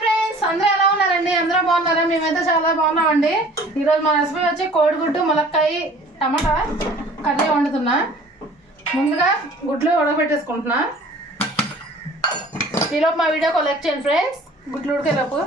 Friends అందరూ ఎలా ఉన్నారండి? అందరూ బాగున్నారా? మేమైతే చాలా బాగున్నామండి. ఈరోజు మా రెసిపీ వచ్చి కోడిగుడ్డు ములక్కాయ టమాటా కర్రీ వండుతున్నా. ముందుగా గుడ్లు ఉడకబెట్టేసుకుంటున్నా. ఈలోపు మా వీడియోకి లైక్ చేయండి ఫ్రెండ్స్. గుడ్లు ఉడికేలోపు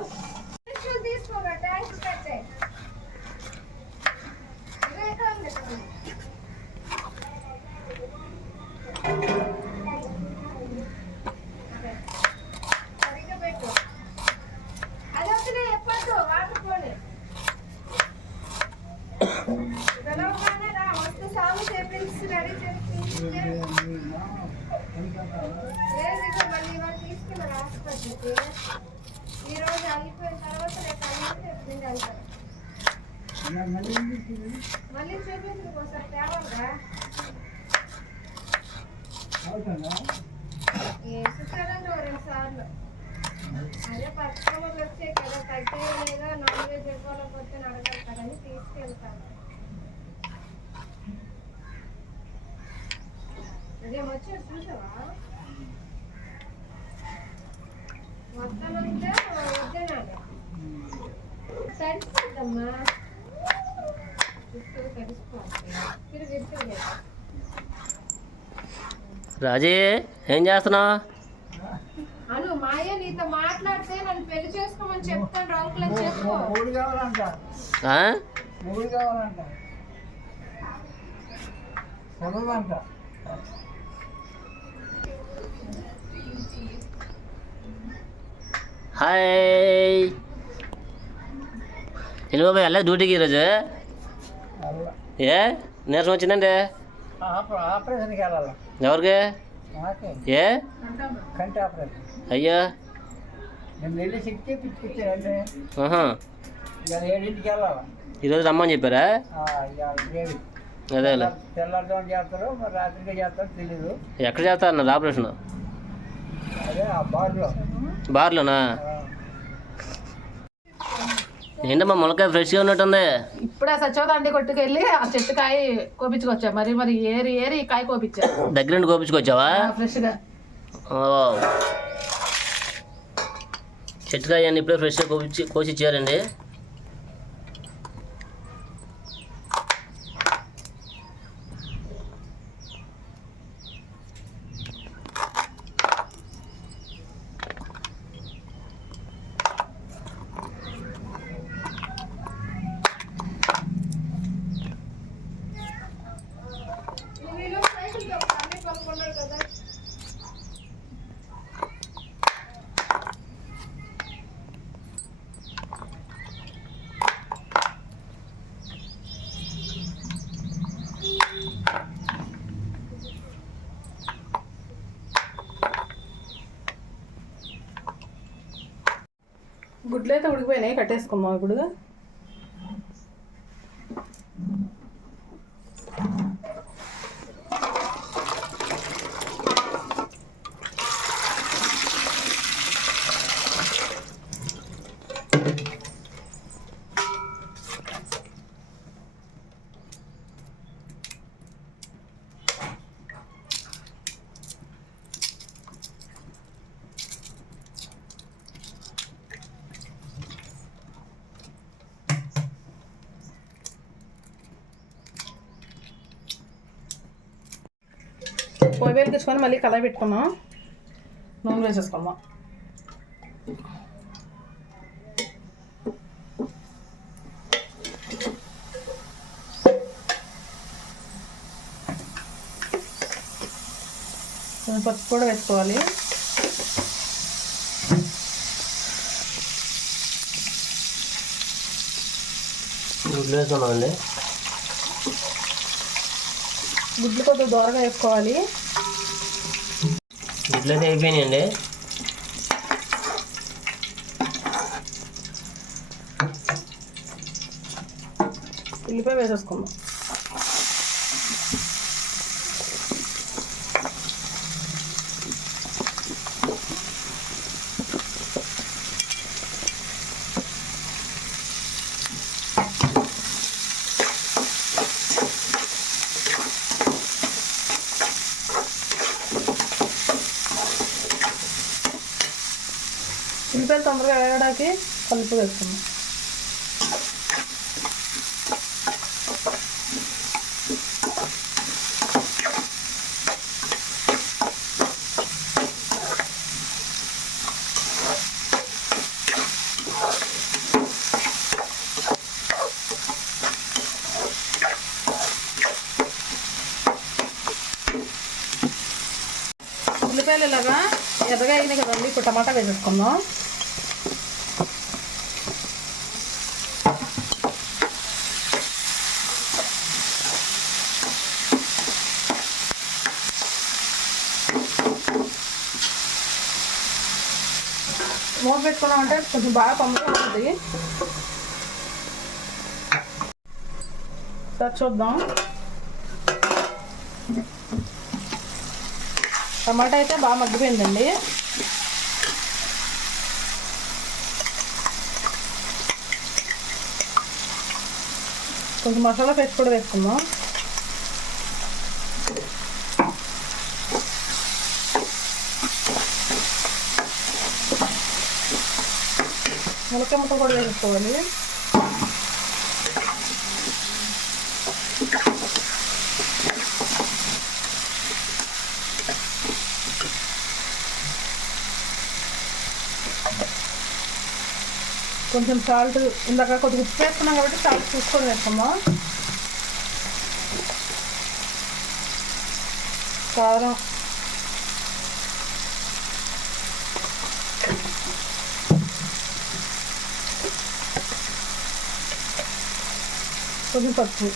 ఈరోజు అయిపోయిన తర్వాత మళ్ళీ చూపించు ఒకసారి తేవాలిగా చూసారండి 2 సార్లు. అదే పచ్చళ్ళు వచ్చాయి కదా, తగ్గే లేదా నాన్ వెజ్ ఇవ్వాలకపోతే అడగలుగుతారని తీసుకెళ్తాను. అదేం వచ్చాడు చూసావా? మొత్తం వస్తే వద్దేనాడు తడిసిపోద్దమ్మా, చుట్టూ తడిసిపోతుంది. తిరిగి రాజీ ఏం చేస్తున్నావు? అను మాయ నీతో మాట్లాడితే నన్ను పెళ్లి చేసుకోమని చెప్తాను. రంకులని చేసుకో. హాయ్ ఎన్ని బాబాయ్ వెళ్ళలేదు డ్యూటీకి ఈరోజు? ఏ నీరసం వచ్చిందండి? ఆపరేషన్కి వెళ్ళాలి. ఎవరికి? ఏ కంటి ఆపరేషన్. అయ్యా నేను వెళ్ళి చెక్ చేయించుకొచ్చానండి. ఆహా, ఇవాళ 7ంటికి వెళ్ళాలి. ఈరోజు రమ్మని చెప్పారా? అదేలే. తెల్లారుజాము చేస్తారు, మరి రాత్రిగా చేస్తారో తెలీదు. ఎక్కడ చేస్తా అన్నారు ఆపరేషన్? అదే ఆ బార్లో. బార్లోనా? ఏంటమ్మా ములకాయ ఫ్రెష్గా ఉన్నట్టుంది. ఇప్పుడే సత్యవతి కొట్టుకెళ్ళి ఆ చెట్టుకాయ కోపించుకొచ్చా. మరి ఏరి ఏరి కాయ కోపించా. దగ్గరుండి కోపించుకొచ్చావా? ఫ్రెష్గా. చెట్టుకాయ అన్ని ఇప్పుడే ఫ్రెష్గా కోసి ఇచ్చారండి. గుడ్లు అయితే ఉడికిపోయినాయి, కట్టేసుకుందాం ఇప్పుడు. పొయ్యి వెలిగించుకొని మళ్ళీ కళాయి పెట్టుకున్నాం. నూనె వేసేసుకుందాం. పసుపు కూడా వేసుకోవాలి. గుడ్లు వేసుకున్నామండి. గుడ్లు కొద్దిగా దూరంగా వేసుకోవాలి. గుడ్లు అయితే అయిపోయినాయండి. ఉల్లిపాయ వేసేసుకుందాం. ఉల్లిపాయలు తొందరగా వేయడానికి కలుపు వేసుకున్నాం. ఉల్లిపాయలు ఇలాగా ఎర్రగా అయినాయి కదండి. ఇప్పుడు టమాటా వేసేసుకుందాం. మూత పెట్టుకున్నామంటే కొంచెం బాగా తొందరగా ఉంటుంది. సార్ చూద్దాం. టమాటా అయితే బాగా మగ్గిపోయిందండి. కొంచెం మసాలా పేస్ట్ కూడా వేసుకుందాం. ములక్కాయ ముక్కలు కూడా వేసుకోవాలి. కొంచెం సాల్ట్ ఇందాక కొద్దిగా ఉప్పు వేసుకున్నాం కాబట్టి సాల్ట్ చూసుకొని వేసుకుందాం. కారం, కొంచెం పసుపు,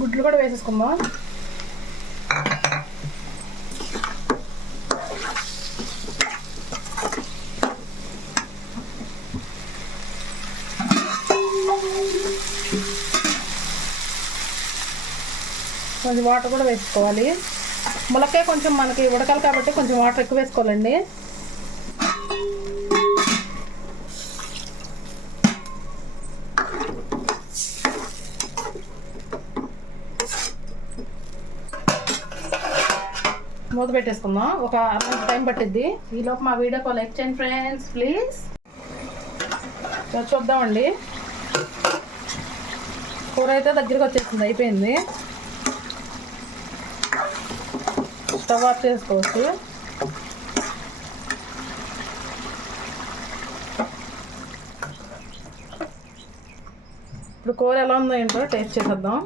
గుడ్లు కూడా వేసేసుకుందాం. కొంచెం వాటర్ కూడా వేసుకోవాలి. ములక్కాయ కొంచెం మనకి ఉడకాలి కాబట్టి కొంచెం వాటర్ ఎక్కువ వేసుకోవాలండి. మూత పెట్టేసుకుందాం. ఒక అరగంట టైం పట్టిద్ది. ఈలోపు మా వీడియోకి లైక్ చేయండి ఫ్రెండ్స్ ప్లీజ్. చూద్దామండి. కూర అయితే దగ్గరికి వచ్చేసింది, అయిపోయింది. స్టవ్ ఆఫ్ చేసుకోవచ్చు. ఇప్పుడు కూర ఎలా ఉందో ఏంటో టేస్ట్ చేసేద్దాం.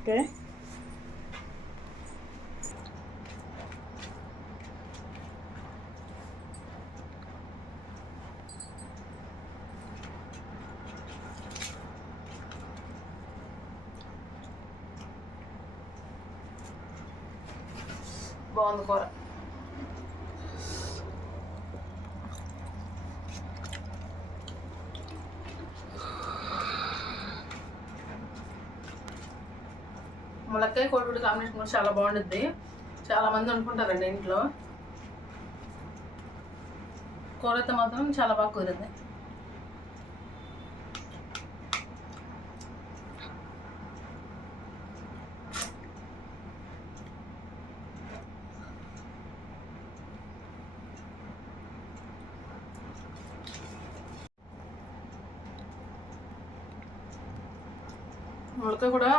ఓకే, బాగుంది కూర. ములక్కాయ కోడిగుడ్డు కాంబినేషన్ కూడా చాలా బాగుంటుంది. చాలామంది అనుకుంటారండి ఇంట్లో. కూర అయితే మాత్రం చాలా బాగా కుదిరింది. ములక్కాయ కూడా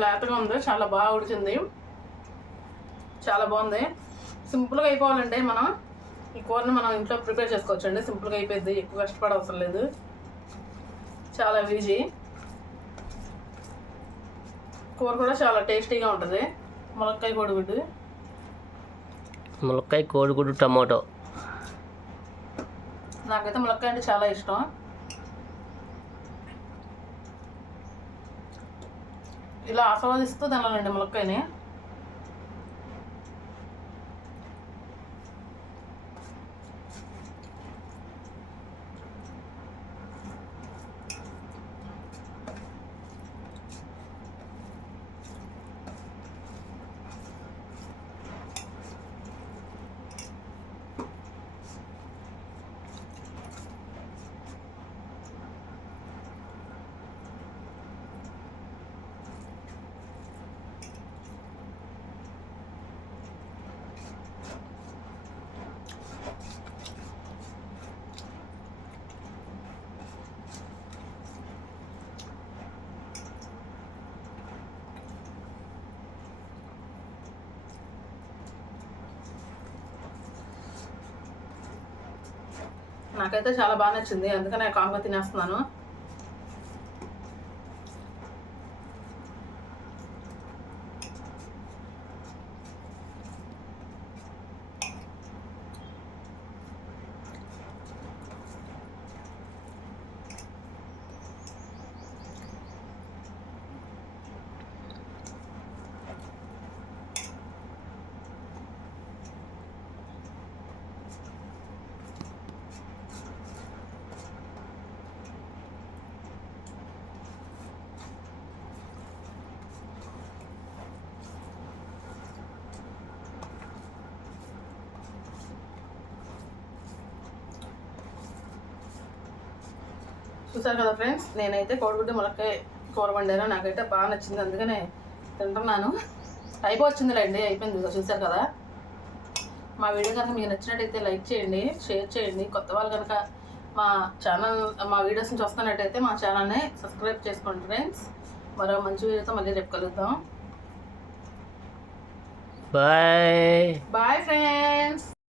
లేతగా ఉంది, చాలా బాగా ఉడికింది, చాలా బాగుంది. సింపుల్గా అయిపోవాలంటే మనం ఈ కూరని మనం ఇంట్లో ప్రిపేర్ చేసుకోవచ్చండి. సింపుల్గా అయిపోయింది, ఎక్కువ కష్టపడ అవసరం లేదు, చాలా ఈజీ. కూర కూడా చాలా టేస్టీగా ఉంటుంది. ములక్కాయ కోడిగుడ్డు, ములక్కాయ కోడిగుడ్డు టమాటో. నాకైతే ములక్కాయ అంటే చాలా ఇష్టం. ఇలా ఆస్వాదిస్తూ తినాలండి ములక్కాయని. నాకైతే చాలా బాగా నచ్చింది, అందుకనే కామ్గా తినేస్తున్నాను. చూసారు కదా ఫ్రెండ్స్, నేనైతే కోడిగుడ్డు ములక్కాయ కూర వండాను, నాకైతే బాగా నచ్చింది, అందుకనే తింటున్నాను. అయిపోవచ్చిందిలేండి, అయిపోయింది. చూసారు కదా, మా వీడియో కనుక మీకు నచ్చినట్టయితే లైక్ చేయండి, షేర్ చేయండి. కొత్త వాళ్ళు కనుక మా వీడియోస్ని చూస్తున్నట్టయితే మా ఛానల్ని సబ్స్క్రైబ్ చేసుకోండి ఫ్రెండ్స్. మరో మంచి వీడియోతో మళ్ళీ రేపు కలుద్దాం. Bye bye friends.